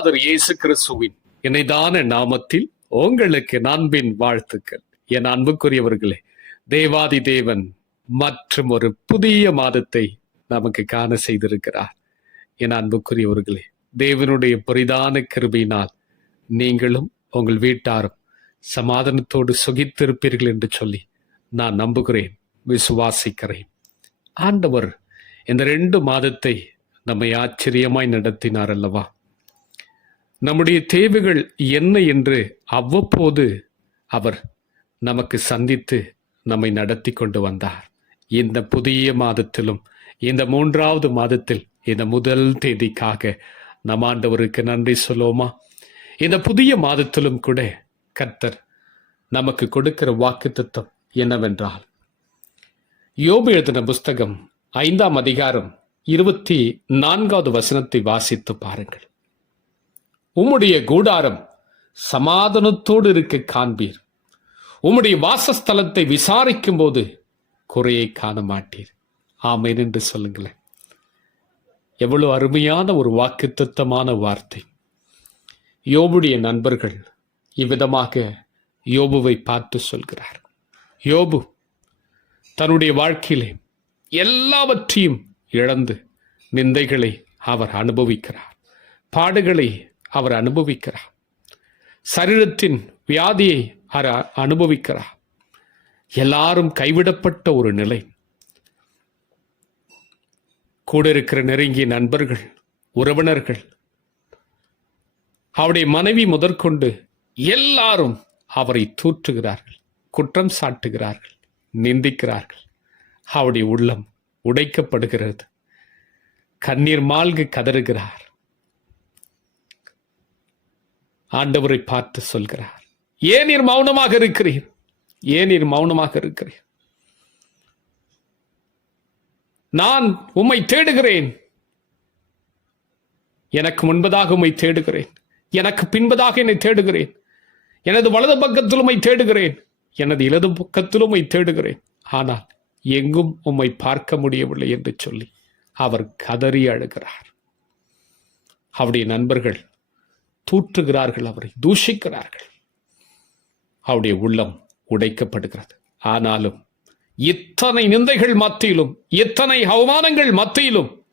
குருநாதர் இயேசு கிறிஸ்துவின் இணைதான நாமத்தில் உங்களுக்கு நண்பின் வாழ்த்துக்கள். என் அன்புக்குரியவர்களே தேவாதி தேவன் மற்றும் ஒரு புதிய மாதத்தை நமக்கு காண செய்திருக்கிறார். என் அன்புக்குரியவர்களே தேவனுடைய புரிதான கிருபையினால் நீங்களும் உங்கள் வீட்டாரும் சமாதானத்தோடு சுகித்திருப்பீர்கள் என்று சொல்லி நான் நம்புகிறேன் விசுவாசிக்கிறேன். ஆண்டவர் இந்த ரெண்டு மாதத்தை நம்மை ஆச்சரியமாய் நடத்தினார் அல்லவா? நம்முடைய தேவைகள் என்ன என்று அவ்வப்போது அவர் நமக்கு சந்தித்து நம்மை நடத்தி கொண்டு வந்தார். இந்த புதிய மாதத்திலும் இந்த மூன்றாவது மாதத்தில் இந்த முதல் தேதிக்காக நம் ஆண்டவருக்கு நன்றி சொல்லுவோமா? இந்த புதிய மாதத்திலும் கூட கர்த்தர் நமக்கு கொடுக்கிற வாக்கு என்னவென்றால் யோபு எழுதின புஸ்தகம் ஐந்தாம் அதிகாரம் இருபத்தி நான்காவது வசனத்தை வாசித்து பாருங்கள். உம்முடைய கூடாரம் சமாதானத்தோடு இருக்க காண்பீர். உம்முடைய வாசஸ்தலத்தை விசாரிக்கும் போது குறையை காண மாட்டீர். ஆமேன் என்று சொல்லுங்களேன். எவ்வளவு அருமையான ஒரு வாக்குத்தத்தமான வார்த்தை. யோபுடைய நண்பர்கள் இவ்விதமாக யோபுவை பார்த்து சொல்கிறார். யோபு தன்னுடைய வாழ்க்கையிலே எல்லாவற்றையும் இழந்து நிந்தைகளை அவர் அனுபவிக்கிறார். பாடுகளை அவர் அனுபவிக்கிறார். சரீரத்தின் வியாதியை அவர் அனுபவிக்கிறார். எல்லாரும் கைவிடப்பட்ட ஒரு நிலை. கூட இருக்கிற நெருங்கிய நண்பர்கள் உறவினர்கள் அவருடைய மனைவி முதற்கொண்டு எல்லாரும் அவரை தூற்றுகிறார்கள் குற்றம் சாட்டுகிறார்கள் நிந்திக்கிறார்கள். அவருடைய உள்ளம் உடைக்கப்படுகிறது. கண்ணீர் மால்கு கதறுகிறார். ஆண்டவரை பார்த்து சொல்கிறார். ஏன் நீர் மௌனமாக இருக்கிறீர்? ஏன் நீர் மௌனமாக இருக்கிறீர்? நான் உம்மை தேடுகிறேன். எனக்கு முன்பதாக உம்மை தேடுகிறேன். எனக்கு பின்பதாக என்னை தேடுகிறேன். எனது வலது பக்கத்தில் உம்மை தேடுகிறேன். எனது இடது பக்கத்தில் உம்மை தேடுகிறேன். ஆனால் எங்கும் உம்மை பார்க்க முடியவில்லை என்று சொல்லி அவர் கதறி அழுகிறார். அவருடைய நண்பர்கள் தூற்றுகிறார்கள் அவரை தூஷிக்கிறார்கள். அவருடைய உள்ளம் உடைக்கப்படுகிறது. ஆனாலும் இத்தனை நிந்தைகள் மத்தியிலும் இத்தனை அவமானங்கள் மத்தியிலும்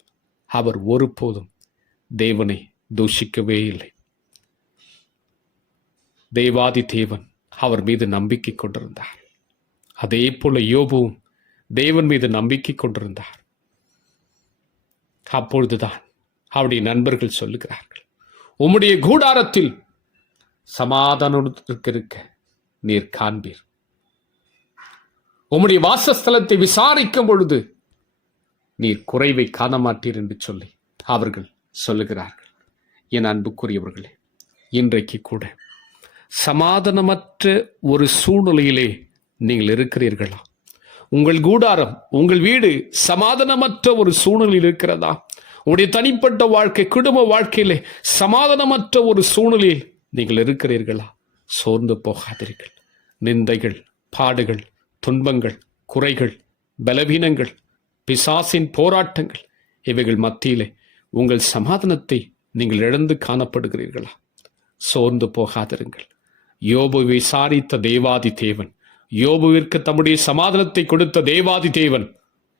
அவர் ஒருபோதும் தேவனை தூஷிக்கவே இல்லை. தேவாதி தேவன் அவர் மீது நம்பிக்கை கொண்டிருந்தார். அதே போல யோபுவும் தேவன் மீது நம்பிக்கை கொண்டிருந்தார். அப்பொழுதுதான் அவருடைய நண்பர்கள் சொல்லுகிறார்கள் உம்முடைய கூடாரத்தில் சமாதானத்திற்கு இருக்க நீர் காண்பீர். உம்முடைய வாசஸ்தலத்தை விசாரிக்கும் பொழுது நீர் குறைவை காண மாட்டீர் என்று சொல்லி அவர்கள் சொல்லுகிறார்கள். என் அன்புக்குரியவர்களே இன்றைக்கு கூட சமாதானமற்ற ஒரு சூழ்நிலையிலே நீங்கள் இருக்கிறீர்களா? உங்கள் கூடாரம் உங்கள் வீடு சமாதானமற்ற ஒரு சூழ்நிலையில் இருக்கிறதா? உடைய தனிப்பட்ட வாழ்க்கை குடும்ப வாழ்க்கையிலே சமாதானமற்ற ஒரு சூழ்நிலையில் நீங்கள் இருக்கிறீர்களா? சோர்ந்து போகாதீர்கள் நிந்தைகள் பாடுகள் துன்பங்கள் குறைகள் பலவீனங்கள் பிசாசின் போராட்டங்கள் இவைகள் மத்தியிலே உங்கள் சமாதானத்தை நீங்கள் இழந்து காணப்படுகிறீர்களா? சோர்ந்து போகாதிருங்கள். யோபு விசாரித்த தேவாதி தேவன் யோபுவிற்கு தம்முடைய சமாதானத்தை கொடுத்த தேவாதி தேவன்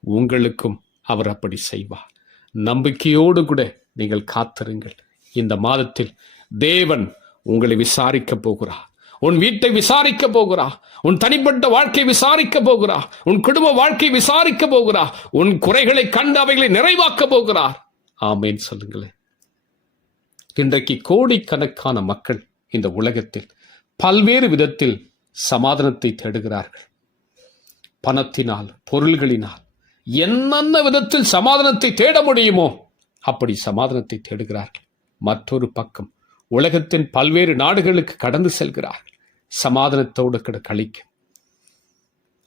உங்களுக்கும் அவர் அப்படி செய்வார். நம்பிக்கையோடு கூட நீங்கள் காத்திருங்கள். இந்த மாதத்தில் தேவன் உங்களை விசாரிக்க போகிறார். உன் வீட்டை விசாரிக்க போகிறா உன் தனிப்பட்ட வாழ்க்கை விசாரிக்க போகிறா உன் குடும்ப வாழ்க்கை விசாரிக்க போகிறா உன் குறைகளை கண்டு அவைகளை நிறைவாக்க போகிறார். ஆமேன் சொல்லுங்களேன். இன்றைக்கு கோடிக்கணக்கான மக்கள் இந்த உலகத்தில் பல்வேறு விதத்தில் சமாதானத்தை தேடுகிறார்கள். பணத்தினால் பொருள்களினால் என்னென்ன விதத்தில் சமாதானத்தை தேட முடியுமோ அப்படி சமாதானத்தை தேடுகிறார்கள். மற்றொரு பக்கம் உலகத்தின் பல்வேறு நாடுகளுக்கு கடந்து செல்கிறார்கள். சமாதானத்தோடு கிட கழிக்க.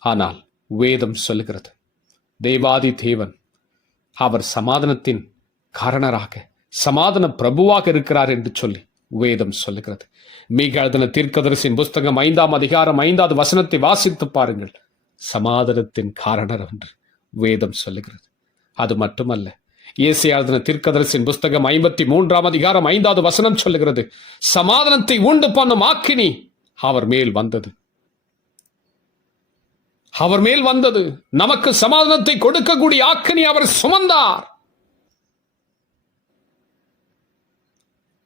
ஆனால் வேதம் சொல்லுகிறது தேவாதி தேவன் அவர் சமாதானத்தின் காரணராக சமாதான பிரபுவாக இருக்கிறார் என்று சொல்லி வேதம் சொல்லுகிறது. மிக தீர்க்கதரிசின் புஸ்தகம் ஐந்தாம் அதிகாரம் ஐந்தாவது வசனத்தை வாசித்து பாருங்கள். சமாதானத்தின் காரணர் என்று. வேதம் சொல்லுகிறது. அது மட்டுமல்ல இயேசியாதன தீர்க்கதரிசின் புஸ்தகம் ஐம்பத்தி மூன்றாம் அதிகாரம் ஐந்தாவது வசனம் சொல்லுகிறது சமாதானத்தை உண்டு பண்ணும் ஆக்கினி அவர் மேல் வந்தது. அவர் மேல் வந்தது. நமக்கு சமாதானத்தை கொடுக்கக்கூடிய ஆக்கினி அவர் சுமந்தார்.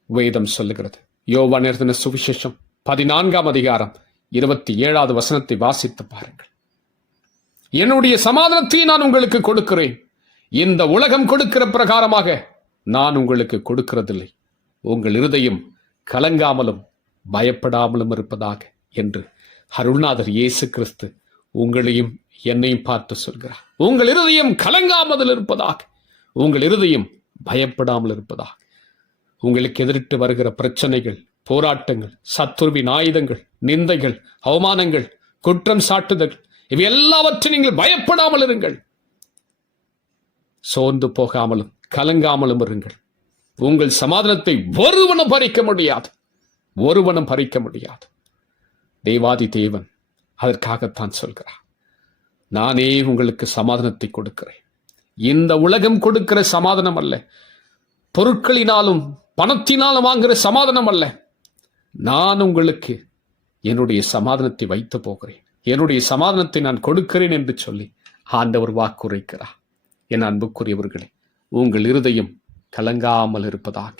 வேதம் சொல்லுகிறது. யோவான் எழுதின சுவிசேஷம் பதினான்காம் அதிகாரம் இருபத்தி ஏழாவது வசனத்தை வாசித்து பாருங்கள். என்னுடைய சமாதானத்தை நான் உங்களுக்கு கொடுக்கிறேன். இந்த உலகம் கொடுக்கிற பிரகாரமாக நான் உங்களுக்கு கொடுக்கிறதில்லை. உங்கள் இருதயம் கலங்காமலும் பயப்படாமலும் இருப்பதாக என்று அருள்நாதர் இயேசு கிறிஸ்து உங்களையும் என்னையும் பார்த்து சொல்கிறார். உங்கள் இருதயம் கலங்காமல் இருப்பதாக உங்கள் இருதயம் பயப்படாமல் இருப்பதாக. உங்களுக்கு எதிரிட்டு வருகிற பிரச்சனைகள் போராட்டங்கள் சத்துருவின் ஆயுதங்கள் நிந்தைகள் அவமானங்கள் குற்றம் சாட்டுதல் இவை எல்லாவற்றையும் நீங்கள் பயப்படாமல் இருங்கள். சோர்ந்து போகாமலும் கலங்காமலும் இருங்கள். உங்கள் சமாதானத்தை ஒருவனும் பறிக்க முடியாது. ஒருவனும் பறிக்க முடியாது. தேவாதி தேவன் அதற்காகத்தான் சொல்கிறார். நானே உங்களுக்கு சமாதானத்தை கொடுக்கிறேன். இந்த உலகம் கொடுக்கிற சமாதானம் அல்ல. பொருட்களினாலும் பணத்தினாலும் வாங்குகிற சமாதானம் அல்ல. நான் உங்களுக்கு என்னுடைய சமாதானத்தை வைத்து போகிறேன். என்னுடைய சமாதானத்தை நான் கொடுக்கிறேன் என்று சொல்லி ஆண்டவர் வாக்குரைக்கிறார். என் அன்புக்குரியவர்களே உங்கள் இருதயம் கலங்காமல் இருப்பதாக.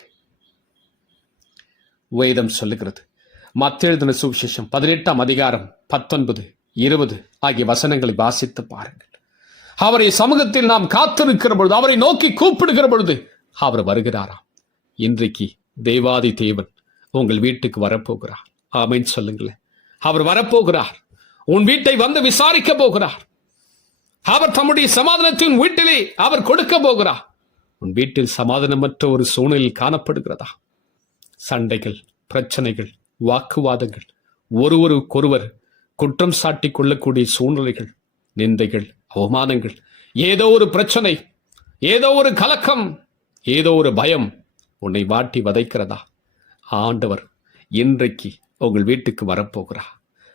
வேதம் சொல்லுகிறது. மத்தெழுதின சுவிசேஷம் பதினெட்டாம் அதிகாரம் பத்தொன்பது இருபது ஆகிய வசனங்களை வாசித்து பாருங்கள். அவரை சமூகத்தில் நாம் காத்திருக்கிற பொழுது அவரை நோக்கி கூப்பிடுகிற பொழுது அவர் வருகிறாராம். இன்றைக்கு தேவாதி தேவன் உங்கள் வீட்டுக்கு வரப்போகிறார். ஆமைன்னு சொல்லுங்களேன். அவர் வரப்போகிறார். உன் வீட்டை வந்து விசாரிக்க போகிறார். அவர் தம்முடைய சமாதானத்தின் வீட்டிலே அவர் கொடுக்க போகிறார். உன் வீட்டில் சமாதானமற்ற ஒரு சூழ்நிலையில் காணப்படுகிறதா? சண்டைகள் பிரச்சனைகள் வாக்குவாதங்கள் ஒருவருக்கொருவர் குற்றம் சாட்டிக் கொள்ளக்கூடிய சூழ்நிலைகள் நிந்தைகள் அவமானங்கள் ஏதோ ஒரு பிரச்சனை ஏதோ ஒரு கலக்கம் ஏதோ ஒரு பயம் உன்னை வாட்டி வதைக்கிறதா? ஆண்டவர் இன்றைக்கு உங்கள் வீட்டுக்கு வரப்போகிறார்.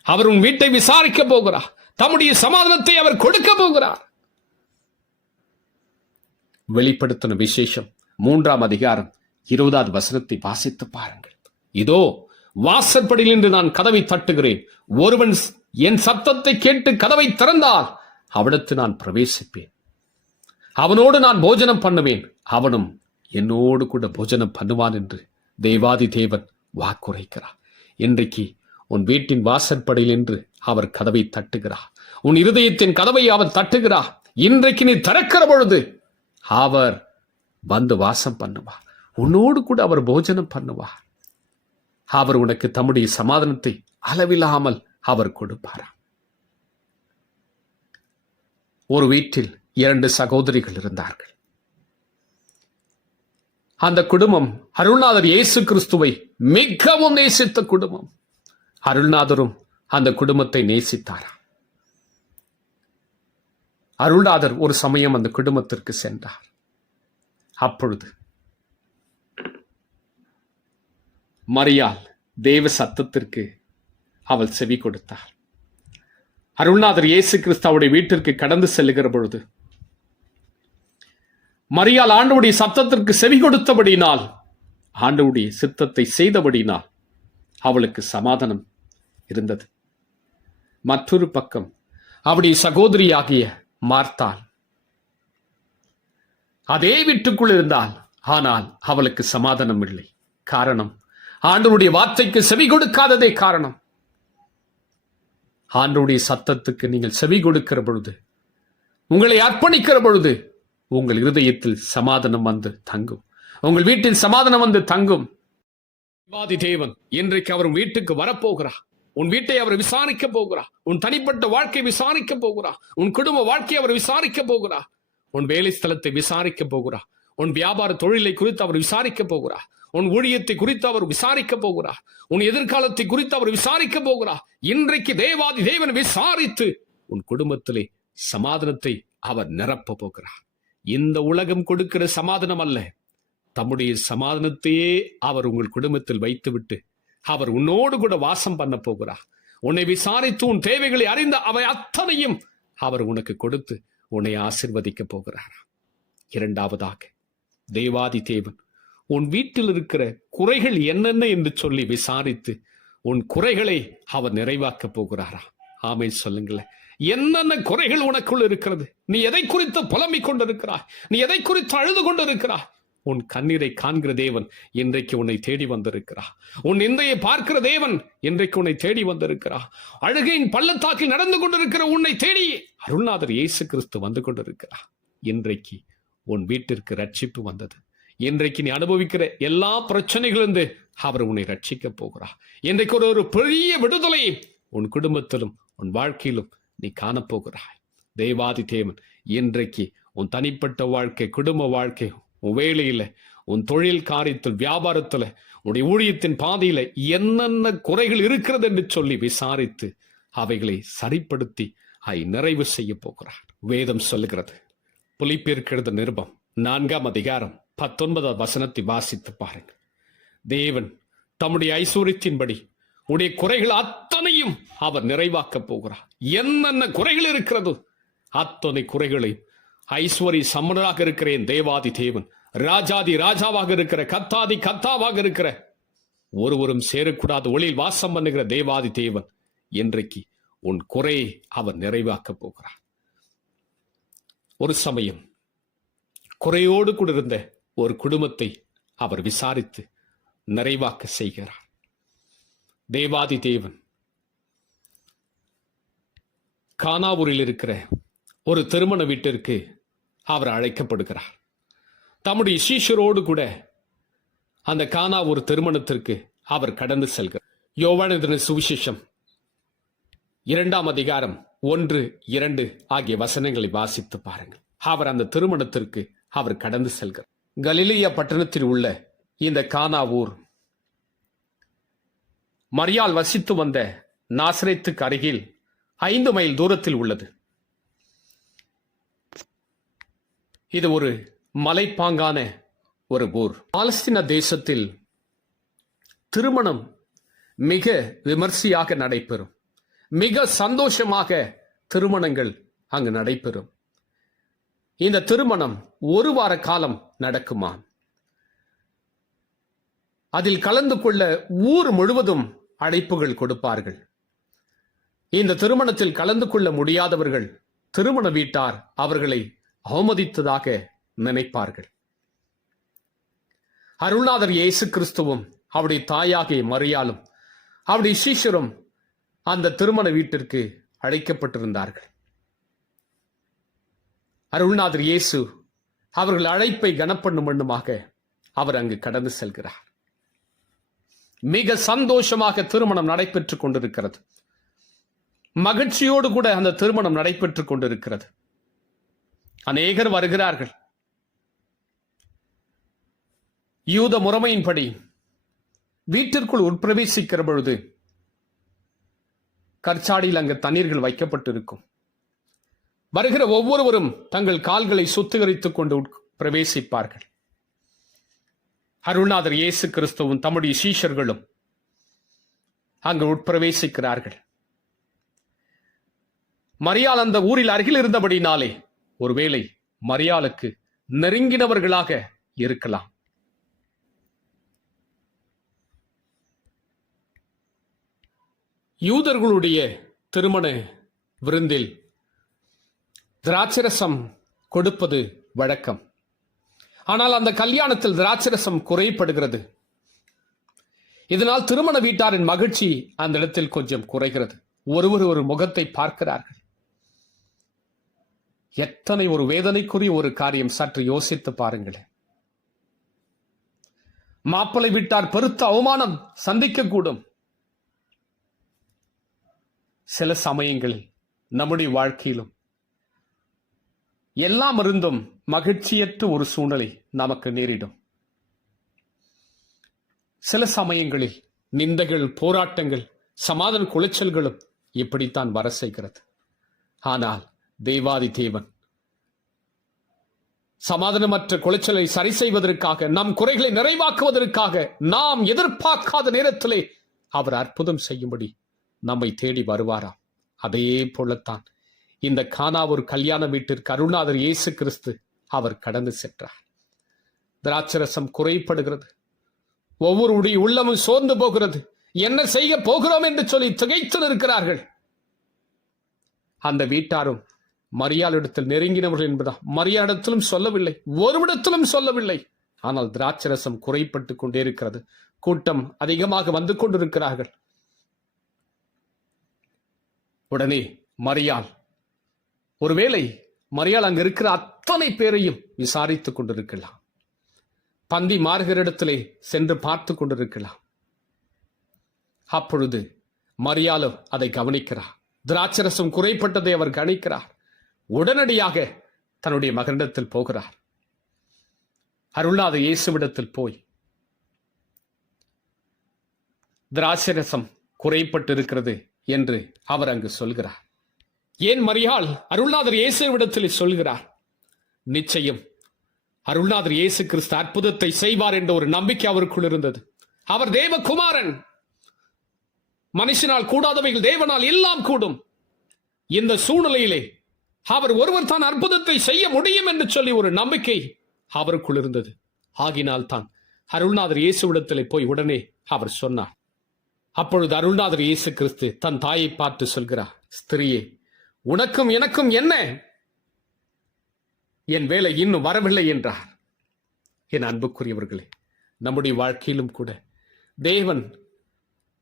அவர் உன் வீட்டை விசாரிக்க போகிறார். தம்முடைய சமாதானத்தை அவர் கொடுக்க போகிறார். வெளிப்படுத்தின விசேஷம் மூன்றாம் அதிகாரம் இருபதாவது வசனத்தை வாசித்து பாருங்கள். இதோ வாசற்படியில் என்று நான் கதவை தட்டுகிறேன். ஒருவன் என் சத்தத்தை கேட்டு கதவை திறந்தால் அவனுக்கு நான் பிரவேசிப்பேன். அவனோடு நான் போஜனம் பண்ணுவேன். அவனும் என்னோடு கூட போஜனம் பண்ணுவான் என்று தேவாதி தேவன் வாக்குரைக்கிறார். இன்றைக்கு உன் வீட்டின் வாசற்படியில் என்று அவர் கதவை தட்டுகிறார் உன் இருதயத்தின் கதவை அவர் தட்டுகிறார் இன்றைக்கு நீ திறக்கிற பொழுது அவர் வந்து வாசம் பண்ணுவார் உன்னோடு கூட அவர் போஜனம் பண்ணுவார் அவர் உனக்கு தம்முடைய சமாதானத்தை அளவில்லாமல் அவர் கொடுப்பாராம் ஒரு வீட்டில் இரண்டு சகோதரிகள் இருந்தார்கள். அந்த குடும்பம் அருள்நாதர் இயேசு கிறிஸ்துவை மிகவும் நேசித்த குடும்பம். அருள்நாதரும் அந்த குடும்பத்தை நேசித்தாராம் அருள்நாதர் ஒரு சமயம் அந்த குடும்பத்திற்கு சென்றார். அப்பொழுது மரியால் தேவ சத்தத்திற்கு அவள் செவி கொடுத்தார் அருள்நாதர் இயேசு கிறிஸ்தாவுடைய வீட்டிற்கு கடந்து செல்லுகிற பொழுது மரியாள் ஆண்டவுடைய சத்தத்திற்கு செவி கொடுத்தபடினால் ஆண்டவுடைய சித்தத்தை செய்தபடினால் அவளுக்கு சமாதானம் இருந்தது. மற்றொரு பக்கம் அவருடைய சகோதரியாகிய மார்த்தாள். அதே வீட்டுக்குள் இருந்தால் ஆனால் அவளுக்கு சமாதானம் இல்லை. காரணம் ஆண்டவருடைய வார்த்தைக்கு செவி கொடுக்காததே காரணம். ஆண்டவருடைய சத்தத்துக்கு நீங்கள் செவி கொடுக்கிற பொழுது உங்களை அர்ப்பணிக்கிற பொழுது உங்கள் இருதயத்தில் சமாதானம் வந்து தங்கும். உங்கள் வீட்டில் சமாதானம் வந்து தங்கும். தேவன் இன்றைக்கு அவர் வீட்டுக்கு வரப்போகிறார். உன் வீட்டை அவர் விசாரிக்க போகிறார் உன் தனிப்பட்ட வாழ்க்கை விசாரிக்க போகிறார் உன் குடும்ப வாழ்க்கையை அவர் விசாரிக்க போகிறார் உன் வேலை ஸ்தலத்தை விசாரிக்க போகிறார் உன் வியாபார தொழிலை குறித்து அவர் விசாரிக்க போகிறார் உன் ஊழியத்தை குறித்து அவர் விசாரிக்க போகிறார் உன் எதிர்காலத்தை குறித்து அவர் விசாரிக்க போகிறார் இன்றைக்கு தேவாதி தேவன் விசாரித்து உன் குடும்பத்திலே சமாதானத்தை அவர் நிரப்ப போகிறார். இந்த உலகம் கொடுக்கிற சமாதானம் அல்ல. தம்முடைய சமாதானத்தையே அவர் உங்கள் குடும்பத்தில் வைத்துவிட்டு அவர் உன்னோடு கூட வாசம் பண்ண போகிறார். உன்னை விசாரித்து உன் தேவைகளை அறிந்த அவை அத்தனையும் அவர் உனக்கு கொடுத்து உன்னை ஆசிர்வதிக்க போகிறார். இரண்டாவதாக தேவாதி தேவன் உன் வீட்டில் இருக்கிற குறைகள் என்னென்ன என்று சொல்லி விசாரித்து உன் குறைகளை அவர் நிறைவாக்கப் போகிறாரா. ஆமை சொல்லுங்களேன். என்னென்ன குறைகள் உனக்குள் இருக்கிறது? நீ எதை குறித்து புலம்பிக் கொண்டிருக்கிறாய்? நீ எதை குறித்து அழுது கொண்டிருக்கிறாய்? உன் கண்ணீரை காண்கிற தேவன் இன்றைக்கு உன்னை தேடி வந்திருக்கிறார் உன் நிந்தையை பார்க்கிற தேவன் இன்றைக்கு உன்னை தேடி வந்திருக்கிறார் அழுகையின் பள்ளத்தாக்கில் நடந்து கொண்டிருக்கிற உன்னை தேடி அருள்நாதர் இயேசு கிறிஸ்து வந்து கொண்டிருக்கிறார் இன்றைக்கு உன் வீட்டிற்கு ரட்சிப்பு வந்தது. இன்றைக்கு நீ அனுபவிக்கிற எல்லா பிரச்சனைகளிலிருந்து அவர் உன்னை ரட்சிக்க போகிறார் இன்றைக்கு ஒரு ஒரு பெரிய விடுதலை உன் குடும்பத்திலும் உன் வாழ்க்கையிலும் நீ காணப்போகிறாய். தேவாதி தேவன் இன்றைக்கு உன் தனிப்பட்ட வாழ்க்கை குடும்ப வாழ்க்கை உன் வேலையில் உன் தொழில் காரியத்தில் வியாபாரத்தில் உன்னுடைய ஊழியத்தின் பாதையில் என்னென்ன குறைகள் இருக்கிறது என்று சொல்லி விசாரித்து அவைகளை சரிப்படுத்தி அதை நிறைவு செய்ய போகிறார். வேதம் சொல்லுகிறது. புலிப்பேருக்கு நிருபம் நான்காம் அதிகாரம் பத்தொன்பதாம் வசனத்தை வாசித்து பாருங்கள். தேவன் தம்முடைய ஐஸ்வர்யத்தின்படி உடைய குறைகள் அத்தனையும் அவர் நிறைவாக்கப் போகிறார். என்னென்ன குறைகள் இருக்கிறதோ அத்தனை குறைகளை ஐஸ்வரி சம்மனராக இருக்கிறேன் தேவாதி தேவன். ராஜாதி ராஜாவாக இருக்கிற கத்தாதி கத்தாவாக இருக்கிற. ஒருவரும் சேரக்கூடாத ஒளியில் வாசம் பண்ணுகிற தேவாதி தேவன். இன்றைக்கு உன் குறையை அவர் நிறைவாக்கப் போகிறார். ஒரு சமயம் குறையோடு கூட இருந்த ஒரு குடும்பத்தை அவர் விசாரித்து நிறைவாக்க செய்கிறார். தேவாதி தேவன் கானாவூரில் இருக்கிற ஒரு திருமண வீட்டிற்கு அவர் அழைக்கப்படுகிறார். தம்முடைய சீஷரோடு கூட அந்த கானாவூர் திருமணத்திற்கு அவர் கடந்து செல்கிறார். யோவானதன சுவிசேஷம் இரண்டாம் அதிகாரம் ஒன்று இரண்டு ஆகிய வசனங்களை வாசித்து பாருங்கள். அவர் அந்த திருமணத்திற்கு அவர் கடந்து செல்கிறார். கலிலியா பட்டணத்தில் உள்ள இந்த கானாவூர் மரியால் வசித்து வந்த நாசரேத்துக்கு அருகில் ஐந்து மைல் தூரத்தில் உள்ளது. இது ஒரு மலைப்பாங்கான ஒரு ஊர். பாலஸ்தீன தேசத்தில் திருமணம் மிக விமர்சையாக நடைபெறும். மிக சந்தோஷமாக திருமணங்கள் அங்கு நடைபெறும். இந்த திருமணம் ஒரு வார காலம் நடக்குமா? அதில் கலந்து கொள்ள ஊர் முழுவதும் அழைப்புகள் கொடுப்பார்கள். இந்த திருமணத்தில் கலந்து கொள்ள முடியாதவர்கள் திருமண வீட்டார் அவர்களை அவமதித்ததாக நினைப்பார்கள். அருள்நாதர் இயேசு கிறிஸ்துவும் அவருடைய தாயாகிய மரியாலும் அவருடைய சீஷரும் அந்த திருமண வீட்டிற்கு அழைக்கப்பட்டிருந்தார்கள். அருள்நாதர் இயேசு அவர்கள் அழைப்பை கனப்பண்ணும் வண்ணமாக அவர் அங்கு கடந்து செல்கிறார். மிக சந்தோஷமாக திருமணம் நடைபெற்றுக் கொண்டிருக்கிறது. மகிழ்ச்சியோடு கூட அந்த திருமணம் நடைபெற்றுக் கொண்டிருக்கிறது. அநேகர் வருகிறார்கள். யூத முறைமையின்படி வீட்டிற்குள் உட்பிரவேசிக்கிற பொழுது கற்சாடியில் அங்கு தண்ணீர்கள் வைக்கப்பட்டிருக்கும். வருகிற ஒவ்வொருவரும் தங்கள் கால்களை சுத்திகரித்துக் கொண்டு உட்- பிரவேசிப்பார்கள். அருள்நாதர் இயேசு கிறிஸ்துவும் தம்முடைய சீஷர்களும் அங்கு உட்பிரவேசிக்கிறார்கள். மரியாள் அந்த ஊரில் அருகில் இருந்தபடினாலே ஒருவேளை மரியாளுக்கு நெருங்கினவர்களாக இருக்கலாம். யூதர்களுடைய திருமண விருந்தில் திராட்சரசம் கொடுப்பது வழக்கம். ஆனால் அந்த கல்யாணத்தில் திராட்சரசம் குறைப்படுகிறது. இதனால் திருமண வீட்டாரின் மகிழ்ச்சி அந்த இடத்தில் கொஞ்சம் குறைகிறது. ஒருவர் ஒரு முகத்தை பார்க்கிறார்கள். எத்தனை ஒரு வேதனைக்குரிய ஒரு காரியம் சற்று யோசித்து பாருங்களேன். மாப்பிளை விட்டார் பெருத்த அவமானம் சந்திக்கக்கூடும். சில சமயங்களில் நம்முடைய வாழ்க்கையிலும் எல்லாம் இருந்தும் மகிழ்ச்சியற்ற ஒரு சூழ்நிலை நமக்கு நேரிடும். சில சமயங்களில் நிந்தைகள் போராட்டங்கள் சமாதான குலைச்சல்களும் இப்படித்தான் வர செய்கிறது. ஆனால் தேவாதி தேவன் சமாதானமற்ற குலைச்சலை சரி செய்வதற்காக நம் குறைகளை நிறைவாக்குவதற்காக நாம் எதிர்பார்க்காத நேரத்திலே அவர் அற்புதம் செய்யும்படி நம்மை தேடி வருவாராம். அதே போலத்தான் இந்த கானா ஒரு கல்யாண வீட்டிற்கு அருணாதர் இயேசு கிறிஸ்து அவர் கடந்து சென்றார். திராட்சரசம் குறைப்படுகிறது. ஒவ்வொருடைய உள்ளமும் சோர்ந்து போகிறது. என்ன செய்ய போகிறோம் என்று சொல்லி திகைத்து நிற்கிறார்கள். அந்த வீட்டாரும் மரியாளிடத்தில் நெருங்கினவர்கள் என்பதா மரியாடத்திலும் சொல்லவில்லை ஒருவிடத்திலும் சொல்லவில்லை. ஆனால் திராட்சரசம் குறைப்பட்டு கொண்டே இருக்கிறது. கூட்டம் அதிகமாக வந்து கொண்டிருக்கிறார்கள். உடனே மரியாள் ஒருவேளை மரியாள் அங்க இருக்கிற அத்தனை பேரையும் விசாரித்துக் கொண்டிருக்கலாம். பந்தி மார்கரிடத்திலே சென்று பார்த்து கொண்டிருக்கலாம். அப்பொழுது மரியாளும் அதை கவனிக்கிறார். திராட்சரசம் குறைப்பட்டதை அவர் கணிக்கிறார். உடனடியாக தன்னுடைய மகனிடத்தில் போகிறார். அருளாத இயேசுவிடத்தில் போய் திராட்சரசம் குறைப்பட்டு இருக்கிறது என்று அவர் அங்கு சொல்கிறார். ஏன் மரியாள் அருள்நாதர் இயேசுவிடத்தில் சொல்கிறார்? நிச்சயம் அருள்நாதர் இயேசு கிறிஸ்து அற்புதத்தை செய்வார் என்ற ஒரு நம்பிக்கை அவருக்குள் இருந்தது. அவர் தேவகுமாரன். மனுஷனால் கூடாதவைகள் தேவனால் எல்லாம் கூடும். இந்த சூழ்நிலையிலே அவர் ஒருவர் தான் அற்புதத்தை செய்ய முடியும் என்று சொல்லி ஒரு நம்பிக்கை அவருக்குள் இருந்தது. ஆகினால் தான் அருள்நாதர் இயேசுவிடத்திலே போய் உடனே அவர் சொன்னார். அப்பொழுது அருள்நாதர் இயேசு கிறிஸ்து தன் தாயை பார்த்து சொல்கிறார் ஸ்திரியே உனக்கும் எனக்கும் என்ன? என் வேலை இன்னும் வரவில்லை என்றார். என் அன்புக்குரியவர்களே நம்முடைய வாழ்க்கையிலும் கூட தேவன்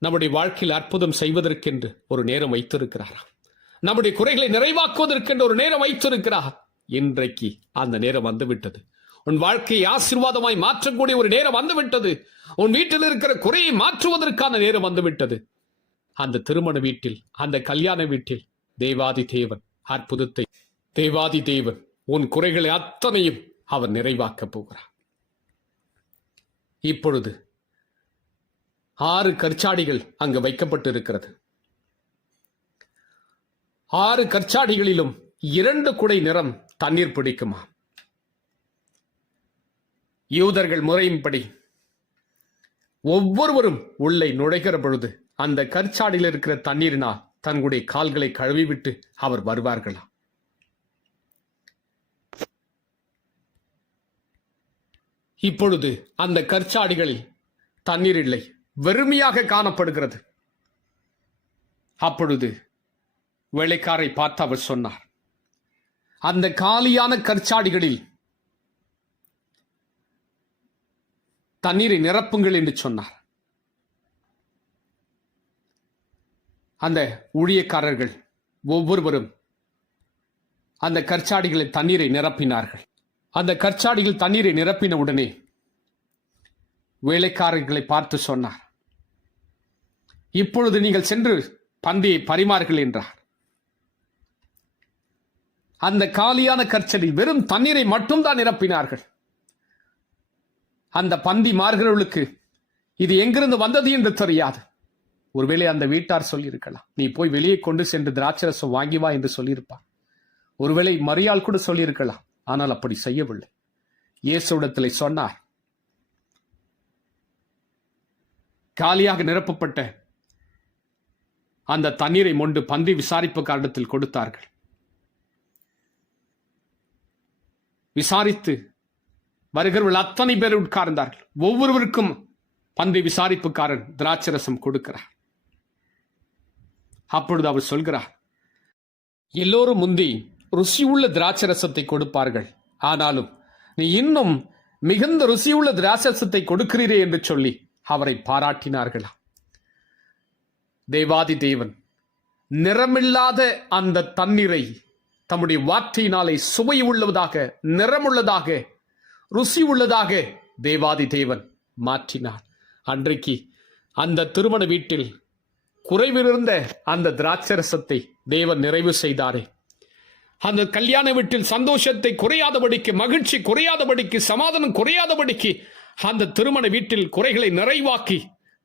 நம்முடைய வாழ்க்கையில் அற்புதம் செய்வதற்கென்று ஒரு நேரம் வைத்திருக்கிறாரா? நம்முடைய குறைகளை நிறைவாக்குவதற்கென்று ஒரு நேரம் வைத்திருக்கிறார். இன்றைக்கு அந்த நேரம் வந்துவிட்டது. உன் வாழ்க்கையை ஆசீர்வாதமாய் மாற்றக்கூடிய ஒரு நேரம் வந்துவிட்டது. உன் வீட்டில் இருக்கிற குறையை மாற்றுவதற்கான நேரம் வந்துவிட்டது. அந்த திருமண வீட்டில் அந்த கல்யாண வீட்டில் தேவாதி தேவன் அற்புதத்தை தேவாதி தேவன் உன் குறைகளை அத்தனையும் அவர் நிறைவாக்கப் போகிறார். இப்பொழுது ஆறு கற்சாடிகள் அங்கு வைக்கப்பட்டு இருக்கிறது ஆறு கற்சாடிகளிலும் இரண்டு குடை நிறம் தண்ணீர் பிடிக்குமா? யூதர்கள் முறையின்படி ஒவ்வொருவரும் உள்ளே நுழைகிற பொழுது அந்த கற்சாடியில் இருக்கிற தண்ணீரினால் தன்னுடைய கால்களை கழுவிவிட்டு அவர் வருவார்களா? இப்பொழுது அந்த கற்சாடிகளில் தண்ணீர் இல்லை வெறுமையாக காணப்படுகிறது. அப்பொழுது வேலைக்காரை பார்த்து அவர் சொன்னார். அந்த காலியான கற்சாடிகளில் தண்ணீரை நிரப்புங்கள் என்று சொன்னார். அந்த ஊழியக்காரர்கள் ஒவ்வொருவரும் அந்த கற்சாடிகளில் தண்ணீரை நிரப்பினார்கள். அந்த கற்சாடிகள் தண்ணீரை நிரப்பின உடனே வேலைக்காரர்களை பார்த்து சொன்னார். இப்பொழுது நீங்கள் சென்று பந்தியை பரிமாறுகள் என்றார். அந்த காலியான கற்சலில் வெறும் தண்ணீரை மட்டும்தான் நிரப்பினார்கள். அந்த பந்தி மார்களுக்கு இது எங்கிருந்து வந்தது என்று தெரியாது. ஒருவேளை அந்த வீட்டார் சொல்லியிருக்கலாம். நீ போய் வெளியே கொண்டு சென்று திராட்சரசம் வாங்கி வா என்று சொல்லியிருப்பார். ஒருவேளை மரியாள் கூட சொல்லியிருக்கலாம். ஆனால் அப்படி செய்யவில்லை. இயேசுடத்தில் சொன்னார் காலியாக நிரப்பப்பட்ட அந்த தண்ணீரை மொண்டு பந்தி விசாரிப்புக்காரிடத்தில் கொடுத்தார்கள். விசாரித்து வருகிறவர்கள் அத்தனை பேர் உட்கார்ந்தார்கள். ஒவ்வொருவருக்கும் பந்தை விசாரிப்புக்காரன் திராட்சரசம் கொடுக்கிறார். அப்பொழுது அவர் சொல்கிறார் எல்லோரும் முந்தி ருசியுள்ள திராட்சரசத்தை கொடுப்பார்கள். ஆனாலும் நீ இன்னும் மிகுந்த ருசியுள்ள திராட்சரசத்தை கொடுக்கிறீரே என்று சொல்லி அவரை பாராட்டினார்களா தேவாதி தேவன் நிறமில்லாத அந்த தண்ணீரை தம்முடைய வார்த்தையினாலே சுவை உள்ளதாக நிறமுள்ளதாக ருசி உள்ளதாக தேவாதி தேவன் மாற்றினார். அன்றைக்கு அந்த திருமண வீட்டில் குறைவிலிருந்த அந்த திராட்சரசத்தை தேவன் நிறைவு செய்தாரே. அந்த கல்யாண வீட்டில் சந்தோஷத்தை குறையாதபடிக்கு மகிழ்ச்சி குறையாதபடிக்கு சமாதானம் குறையாதபடிக்கு அந்த திருமண வீட்டில் குறைகளை நிறைவாக்கி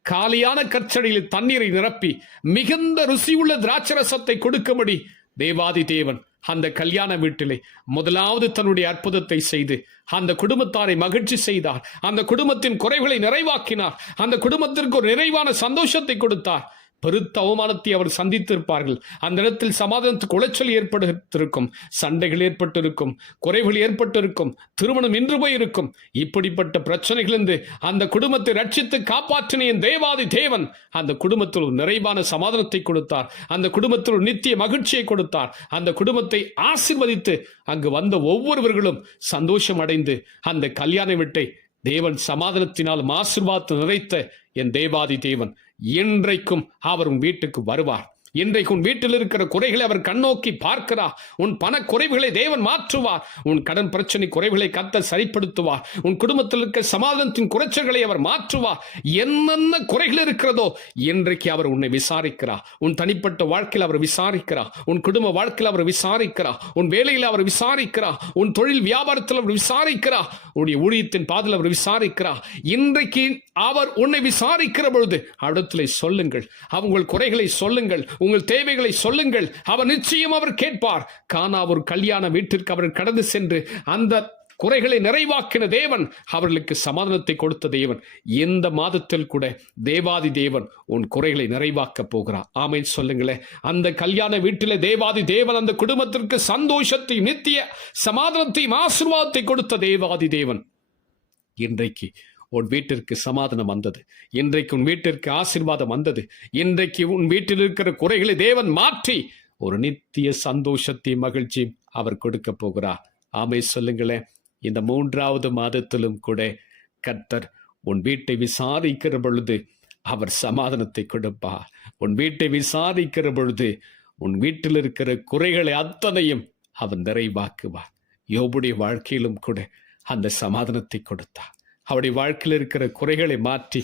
காலியான கற்சடையில் தண்ணீரை நிரப்பி மிகுந்த ருசியுள்ள திராட்சரசத்தை கொடுக்கும்படி தேவாதி தேவன் அந்த கல்யாண வீட்டிலே முதலாவது தன்னுடைய அற்புதத்தை செய்து அந்த குடும்பத்தாரை மகிழ்ச்சி செய்தார். அந்த குடும்பத்தின் குறைகளை நிறைவாக்கினார். அந்த குடும்பத்திற்கு ஒரு நிறைவான சந்தோஷத்தை கொடுத்தார். பெருத்த அவமானத்தை அவர் சந்தித்திருப்பார்கள். அந்த இடத்தில் சமாதானத்துக்கு உளைச்சல் ஏற்பட்டிருக்கும். சண்டைகள் ஏற்பட்டிருக்கும். குறைகள் ஏற்பட்டிருக்கும். திருமணம் நின்று போயிருக்கும். இப்படிப்பட்ட பிரச்சனைகளிலிருந்து அந்த குடும்பத்தை ரட்சித்து காப்பாற்றின என் தேவாதி தேவன் அந்த குடும்பத்தில் ஒரு நிறைவான சமாதானத்தை கொடுத்தார். அந்த குடும்பத்தில் ஒரு நித்திய மகிழ்ச்சியை கொடுத்தார். அந்த குடும்பத்தை ஆசிர்வதித்து அங்கு வந்த ஒவ்வொருவர்களும் சந்தோஷம் அடைந்து அந்த கல்யாண வீட்டை தேவன் சமாதானத்தினால் ஆசிர்வாத்து நிறைத்த என் தேவாதி தேவன். என்றைக்கும் அவர் உன் வீட்டுக்கு வருவார். இன்றைக்கு உன் வீட்டில் இருக்கிற குறைகளை அவர் கண்ணோக்கி பார்க்கிறார். உன் பண குறைவுகளை தேவன் மாற்றுவார். உன் கடன் பிரச்சனை குறைவுகளை கத்த சரிப்படுத்துவார். உன் குடும்பத்தில் இருக்க சமாதானத்தின் குறைச்சல்களை அவர் மாற்றுவார். என்னென்ன குறைகள் இருக்கிறதோ இன்றைக்கு அவர் உன்னை விசாரிக்கிறார். உன் தனிப்பட்ட வாழ்க்கையில் அவர் விசாரிக்கிறார். உன் குடும்ப வாழ்க்கையில் அவர் விசாரிக்கிறார். உன் வேலையில் அவர் விசாரிக்கிறார். உன் தொழில் வியாபாரத்தில் அவர் விசாரிக்கிறார். உன்னுடைய ஊழியத்தின் பாதையில் அவர் விசாரிக்கிறார். இன்றைக்கு அவர் உன்னை விசாரிக்கிற பொழுது அடுத்தலை சொல்லுங்கள். அவங்கள் குறைகளை சொல்லுங்கள். உங்கள் தேவைகளை சொல்லுங்கள். அவர் நிச்சயம் அவர் கேட்பார். கானா ஒரு கல்யாண வீட்டிற்கு அவர் கடந்து சென்று அந்த குறைகளை நிறைவாக்கின தேவன் அவர்களுக்கு சமாதானத்தை கொடுத்த தேவன். இந்த மாதத்தில் கூட தேவாதி தேவன் உன் குறைகளை நிறைவாக்க போகிறார். ஆமை சொல்லுங்களேன். அந்த கல்யாண வீட்டிலே தேவாதி தேவன் அந்த குடும்பத்திற்கு சந்தோஷத்தை நித்திய சமாதானத்தையும் ஆசீர்வாதத்தை கொடுத்த தேவாதி தேவன். இன்றைக்கு உன் வீட்டிற்கு சமாதானம் வந்தது. இன்றைக்கு உன் வீட்டிற்கு ஆசீர்வாதம் வந்தது. இன்றைக்கு உன் வீட்டில் இருக்கிற குறைகளை தேவன் மாற்றி ஒரு நித்திய சந்தோஷத்தையும் மகிழ்ச்சி அவர் கொடுக்க போகிறார். ஆமை சொல்லுங்களேன். இந்த மூன்றாவது மாதத்திலும் கூட கர்த்தர் உன் வீட்டை விசாரிக்கிற பொழுது அவர் சமாதானத்தை கொடுப்பார். உன் வீட்டை விசாரிக்கிற பொழுது உன் வீட்டில் இருக்கிற குறைகளை அத்தனையும் அவன் நிறைவாக்குவார். யோபுடைய வாழ்க்கையிலும் கூட அந்த சமாதானத்தை கொடுத்தார். அவனுடைய வாழ்க்கையில் இருக்கிற குறைகளை மாற்றி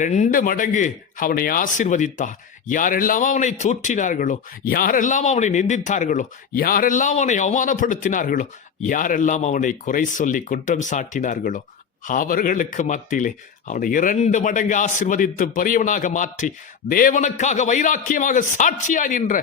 ரெண்டு மடங்கு அவனை ஆசிர்வதித்தார் யாரெல்லாம் அவனை தூற்றினார்களோ யாரெல்லாம் அவனை நிந்தித்தார்களோ யாரெல்லாம் அவனை அவமானப்படுத்தினார்களோ யாரெல்லாம் அவனை குறை சொல்லி குற்றம் சாட்டினார்களோ அவர்களுக்கு மத்தியிலே அவனை இரண்டு மடங்கு ஆசிர்வதித்து பெரியவனாக மாற்றி தேவனுக்காக வைராக்கியமாக சாட்சியாய் நின்ற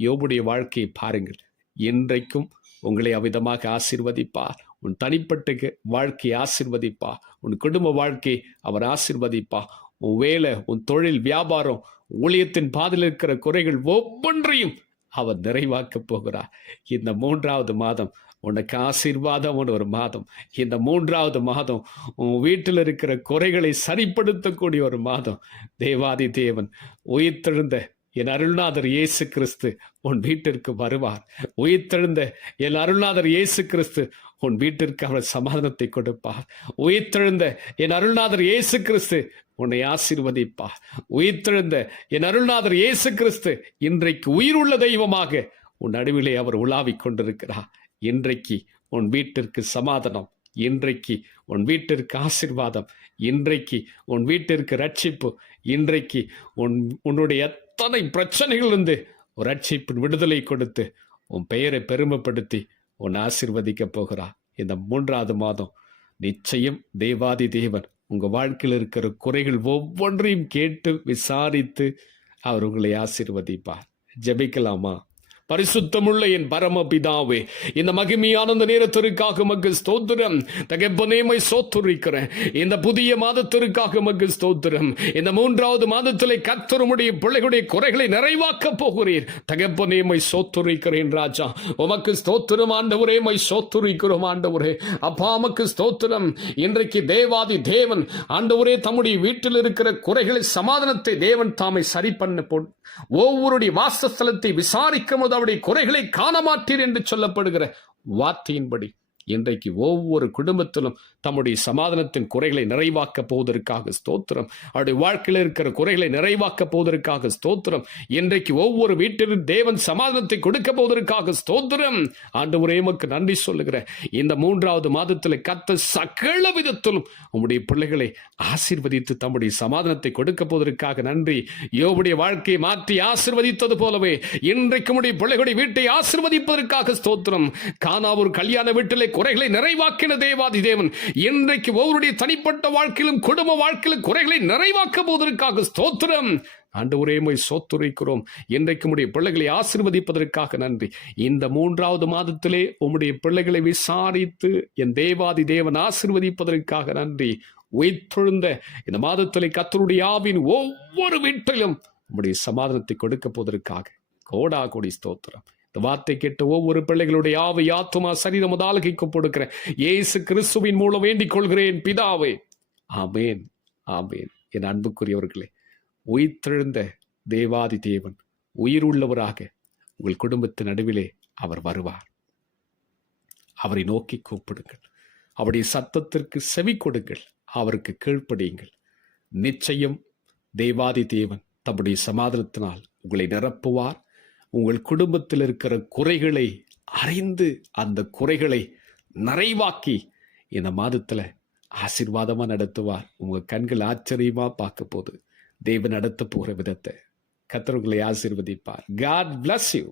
யோபுடைய வாழ்க்கையை பாருங்கள். இன்றைக்கும் உங்களை அவ்விதமாக ஆசிர்வதிப்பார். உன் தனிப்பட்ட வாழ்க்கையை ஆசிர்வதிப்பா. உன் குடும்ப வாழ்க்கை அவர் ஆசிர்வதிப்பா. உன் வேலை உன் தொழில் வியாபாரம் ஊழியத்தின் பாதில் இருக்கிற குறைகள் ஒவ்வொன்றையும் அவர் நிறைவாக்கப் போகிறார். இந்த மூன்றாவது மாதம் உனக்கு ஆசீர்வாதம் ஒரு மாதம். இந்த மூன்றாவது மாதம் உன் வீட்டில் இருக்கிற குறைகளை சரிப்படுத்தக்கூடிய ஒரு மாதம். தேவாதி தேவன் உயிர்த்தெழுந்த என் அருள்நாதர் இயேசு கிறிஸ்து உன் வீட்டிற்கு வருவார். உயிர்த்தெழுந்த என் அருள்நாதர் இயேசு கிறிஸ்து உன் வீட்டிற்கு அவர் சமாதானத்தை கொடுப்பார் உயிர்த்தெழுந்த என் அருள்நாதர் இயேசு கிறிஸ்து உன்னை ஆசீர்வதிப்பார் உயிர்த்தெழுந்த என் அருள்நாதர் இயேசு கிறிஸ்து இன்றைக்கு உயிருள்ள தெய்வமாக உன் நடுவிலே அவர் உலாவிக் கொண்டிருக்கிறார். இன்றைக்கு உன் வீட்டிற்கு சமாதானம் இன்றைக்கு உன் வீட்டிற்கு ஆசிர்வாதம் இன்றைக்கு உன் வீட்டிற்கு ரட்சிப்பு இன்றைக்கு உன் உன்னுடைய எத்தனை பிரச்சனைகளிலிருந்து ஒரு ரட்சிப்பின் விடுதலை கொடுத்து உன் பெயரை பெருமைப்படுத்தி உன் ஆசிர்வதிக்க போகிறா. இந்த மூன்றாவது மாதம் நிச்சயம் தேவாதி தேவன் உங்கள் வாழ்க்கையில் இருக்கிற குறைகள் ஒவ்வொன்றையும் கேட்டு விசாரித்து அவர் உங்களை ஆசிர்வதிப்பார். ஜெபிக்கலாமா? பரிசுத்தமுள்ள என் பரமபிதாவே இந்த மகிமையான இந்த நேரத்திற்காக மக்கு ஸ்தோத்திரம். தகப்பனேமை சோத்துரிக்கிறேன். இந்த புதிய மாதத்திற்காக மக்கு ஸ்தோத்திரம். இந்த மூன்றாவது மாதத்திலே கத்தருமுடைய பிள்ளைகளுடைய குறைகளை நிறைவாக்க போகிறீர். தகப்பனேமை சோத்துரிக்கிறேன் ராஜா. உமக்கு ஸ்தோத்திரம் ஆண்டவரே மை சோத்துரிக்கிறோம் ஆண்டவரே. அப்பா அமக்கு ஸ்தோத்திரம். இன்றைக்கு தேவாதி தேவன் ஆண்டவரே தம்முடைய வீட்டில் இருக்கிற குறைகளை சமாதானத்தை தேவன் தாமை சரி பண்ண போ ஒவ்வொருடைய வாசஸ்தலத்தை விசாரிக்கும் முதல் அவருடைய குறைகளை காண மாட்டீர் என்று சொல்லப்படுகிற வார்த்தையின்படி இன்றைக்கு ஒவ்வொரு குடும்பத்திலும் தம்முடைய சமாதானத்தின் குறைகளை நிறைவாக்க போவதற்காக ஸ்தோத்திரம். அவருடைய வாழ்க்கையில் இருக்கிற குறைகளை நிறைவாக்க போவதற்காக ஸ்தோத்திரம். இன்றைக்கு ஒவ்வொரு வீட்டிலும் தேவன் சமாதானத்தை கொடுக்க போவதற்காக ஸ்தோத்திரம். ஆண்டு உமக்கு நன்றி சொல்லுகிறேன். இந்த மூன்றாவது மாதத்தில் கத்த சகல விதத்திலும் உம்முடைய பிள்ளைகளை ஆசீர்வதித்து தம்முடைய சமாதானத்தை கொடுக்க போவதற்காக நன்றி. யோவுடைய வாழ்க்கையை மாற்றி ஆசிர்வதித்தது போலவே இன்றைக்கு உடைய பிள்ளைகளுடைய வீட்டை ஆசிர்வதிப்பதற்காக ஸ்தோத்திரம். காணா ஒரு கல்யாண வீட்டிலே குறைகளை நிறைவாக்கின தேவாதி தேவன். இன்றைக்கு ஒவ்வொருடைய தனிப்பட்ட வாழ்க்கையிலும் குடும்ப வாழ்க்கையிலும் குறைகளை நிறைவாக்க போவதற்காக ஸ்தோத்திரம். ஆண்டு உரையுமை சோத்துரைக்கிறோம் இன்றைக்கு உடைய பிள்ளைகளை ஆசிர்வதிப்பதற்காக நன்றி. இந்த மூன்றாவது மாதத்திலே உம்முடைய பிள்ளைகளை விசாரித்து என் தேவாதி தேவன் ஆசிர்வதிப்பதற்காக நன்றி. உயிர்த்தெழுந்த இந்த மாதத்திலே கத்தருடைய ஆவின் ஒவ்வொரு வீட்டிலும் உம்முடைய சமாதானத்தை கொடுக்க போவதற்காக கோடா கோடி ஸ்தோத்திரம். இந்த வார்த்தை கேட்ட ஒவ்வொரு பிள்ளைகளுடைய ஆவி ஆத்துமா சரீரம் முதலாளிக்கு கொடுக்கிறேன் இயேசு கிறிஸ்துவின் மூலம் வேண்டிக் கொள்கிறேன் பிதாவே. ஆமேன் ஆமேன். என் அன்புக்குரியவர்களே உயிர்த்தெழுந்த தேவாதி தேவன் உயிர் உள்ளவராக உங்கள் குடும்பத்தின் நடுவிலே அவர் வருவார். அவரை நோக்கி கூப்பிடுங்கள். அவருடைய சத்தத்திற்கு செவி கொடுங்கள். அவருக்கு கீழ்ப்படியுங்கள். நிச்சயம் தேவாதி தேவன் தம்முடைய சமாதானத்தினால் உங்களை நிரப்புவார். உங்கள் குடும்பத்தில் இருக்கிற குறைகளை அறிந்து அந்த குறைகளை நிறைவாக்கி இந்த மாதத்தில் ஆசீர்வாதமாக நடத்துவார். உங்கள் கண்கள் ஆச்சரியமாக பார்க்க போது தேவன் நடத்த போகிற விதத்தை. கத்தர் உங்களை ஆசீர்வதிப்பார். God bless you